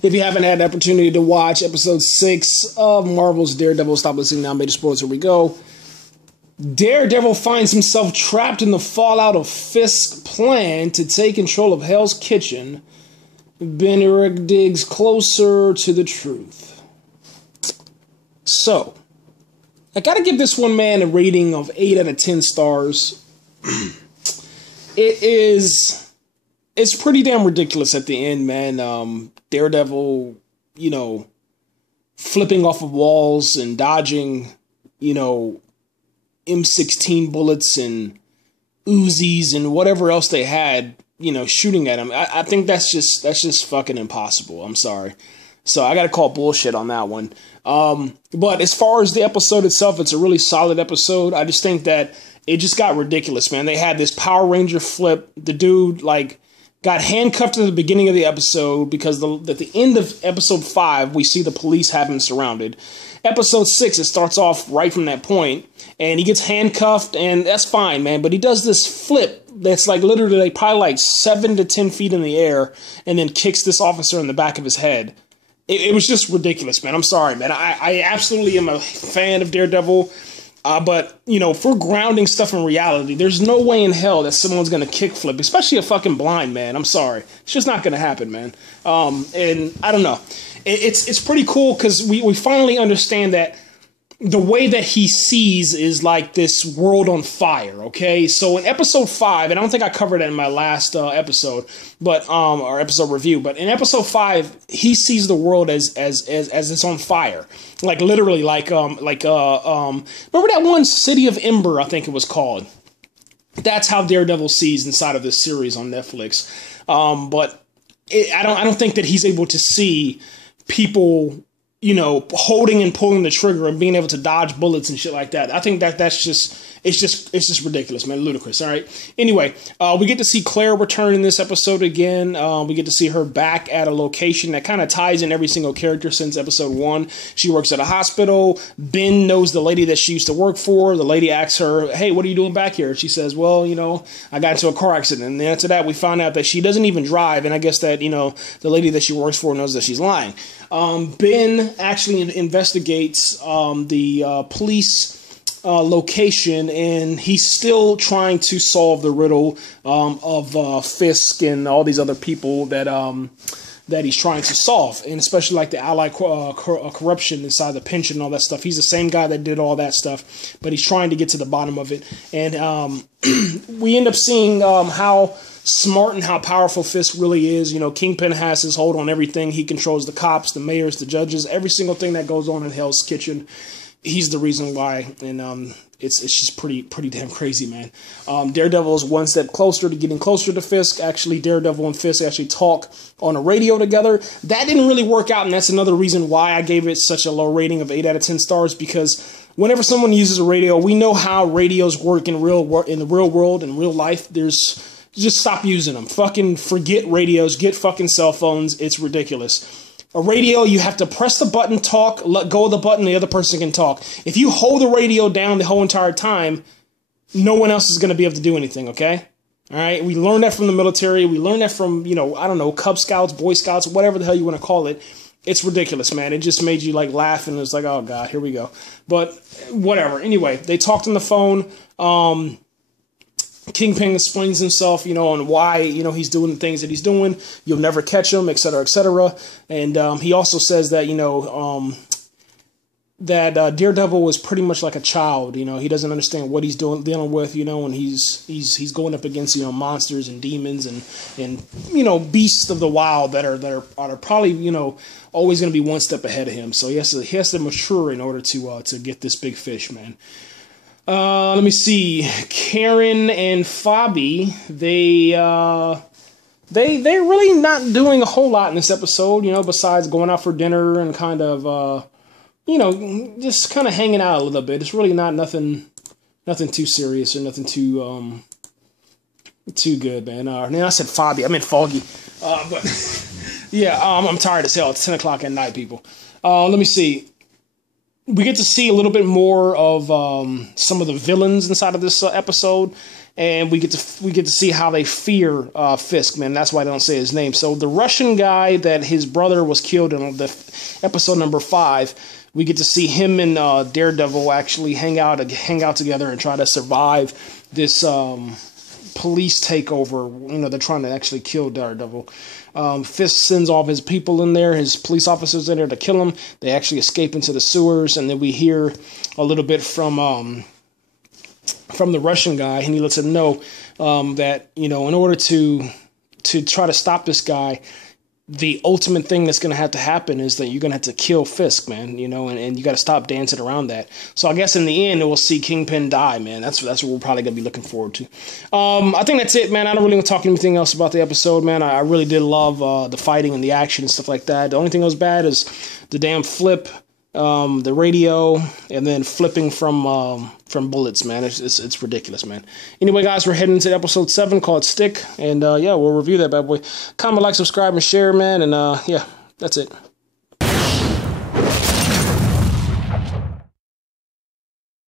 If you haven't had the opportunity to watch episode 6 of Marvel's Daredevil, stop listening now. Major spoilers, here we go. Daredevil finds himself trapped in the fallout of Fisk's plan to take control of Hell's Kitchen. Benerick digs closer to the truth. So, I gotta give this one, man, a rating of 8 out of 10 stars. It's pretty damn ridiculous at the end, man. Daredevil, flipping off of walls and dodging, M16 bullets and Uzis and whatever else they had, shooting at him. I think that's just fucking impossible. I'm sorry. So I gotta call bullshit on that one. But as far as the episode itself, it's a really solid episode. I just think that it just got ridiculous, man. They had this Power Ranger flip. The dude, got handcuffed at the beginning of the episode because at the end of episode 5, we see the police have him surrounded. Episode 6, it starts off right from that point, and he gets handcuffed, and that's fine, man. But he does this flip that's literally probably 7 to 10 feet in the air, and then kicks this officer in the back of his head. It was just ridiculous, man. I'm sorry, man. I absolutely am a fan of Daredevil. But, if we're grounding stuff in reality, there's no way in hell that someone's going to kickflip, especially a fucking blind man. I'm sorry. It's just not going to happen, man. And I don't know. It's pretty cool because we finally understand that the way that he sees is like this world on fire, okay? So in episode 5, and I don't think I covered that in my last episode, but or episode review, but in episode 5, he sees the world as it's on fire. Literally, remember that one City of Ember, I think it was called? That's how Daredevil sees inside of this series on Netflix. But I don't think that he's able to see people holding and pulling the trigger and being able to dodge bullets and shit like that. I think that's just ridiculous, man. Ludicrous. All right. Anyway, we get to see Claire return in this episode again. We get to see her back at a location that kind of ties in every single character since episode 1. She works at a hospital. Ben knows the lady that she used to work for. The lady asks her, "Hey, what are you doing back here?" She says, "Well, I got into a car accident." And then after that, we find out that she doesn't even drive. And I guess that, the lady that she works for knows that she's lying. Ben actually investigates the police location, and he's still trying to solve the riddle of Fisk and all these other people that he's trying to solve, and especially the allied corruption inside the pension and all that stuff. He's the same guy that did all that stuff, but he's trying to get to the bottom of it. And we end up seeing how smart and how powerful Fisk really is. Kingpin has his hold on everything. He controls the cops, the mayors, the judges, every single thing that goes on in Hell's Kitchen. He's the reason why, and it's just pretty damn crazy, man. Daredevil is one step closer to getting closer to Fisk. Actually, Daredevil and Fisk actually talk on a radio together. That didn't really work out, and that's another reason why I gave it such a low rating of 8 out of 10 stars, because whenever someone uses a radio, we know how radios work in the real world, in real life. Just stop using them. Fucking forget radios. Get fucking cell phones. It's ridiculous. A radio, you have to press the button, talk, let go of the button, the other person can talk. If you hold the radio down the whole entire time, no one else is going to be able to do anything, okay? All right? We learned that from the military. We learned that from, Cub Scouts, Boy Scouts, whatever the hell you want to call it. It's ridiculous, man. It just made you, laugh, and it was like, oh, God, here we go. But whatever. Anyway, they talked on the phone. Kingpin explains himself, on why, he's doing the things that he's doing. You'll never catch him, et cetera, et cetera. And he also says that, that Daredevil was pretty much like a child. He doesn't understand what he's dealing with, and he's going up against, monsters and demons and beasts of the wild that are probably, always going to be one step ahead of him. So he has to mature in order to get this big fish, man. Let me see. Karen and Fabi, they're really not doing a whole lot in this episode, besides going out for dinner and kind of, just kind of hanging out a little bit. It's really not nothing too serious or nothing too good, man. Now I said Fabi, I meant Foggy. But yeah, I'm tired as hell. It's 10 o'clock at night, people. Let me see. we get to see a little bit more of some of the villains inside of this episode, and we get to see how they fear Fisk, man. That's why they don't say his name. So the Russian guy that his brother was killed in the episode number 5, we get to see him and Daredevil actually hang out together and try to survive this police takeover. You know, they're trying to actually kill Daredevil. Fisk sends all of his people in there, his police officers in there to kill him. They actually escape into the sewers, and then we hear a little bit from the Russian guy, and he lets him know that, you know, in order to try to stop this guy, the ultimate thing that's going to have to happen is that you're going to have to kill Fisk, man, you know, and you got to stop dancing around that. So I guess in the end, we'll see Kingpin die, man. That's what we're probably going to be looking forward to. I think that's it, man. I don't really want to talk anything else about the episode, man. I really did love the fighting and the action and stuff like that. The only thing that was bad is the damn flip, the radio, and then flipping from bullets, man. It's ridiculous, man. Anyway, guys, we're heading into episode 7 called Stick, and yeah, we'll review that bad boy. Comment, like, subscribe, and share, man, and yeah, that's it.